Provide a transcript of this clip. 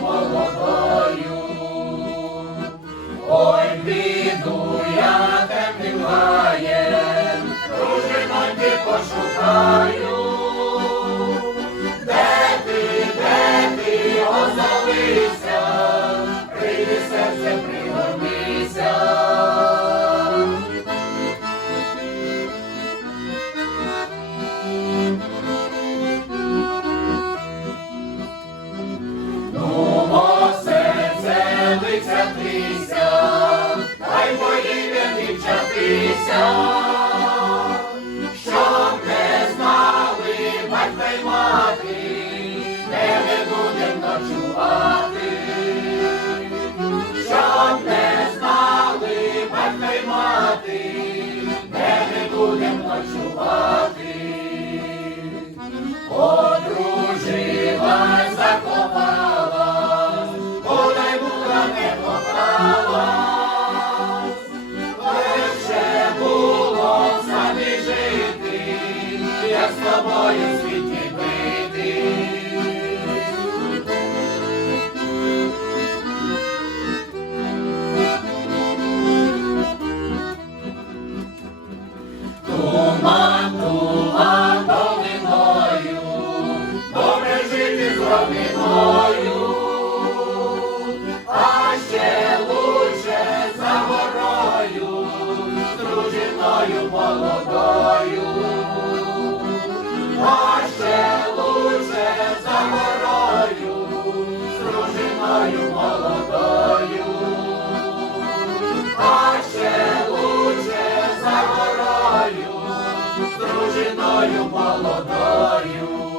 молодою. Ой, піду я темним гаєм, дружиноньки пошукаю. Holy Spirit. Де ми будем ночувати, щоб не знали батька й мати, де ми будем ночувати. Одружилась, закохалась, вона й була не попалась, Летаю молодою, а ще лучше за горою, з дружиною молодою, а ще лучше за горою, з дружиною молодою.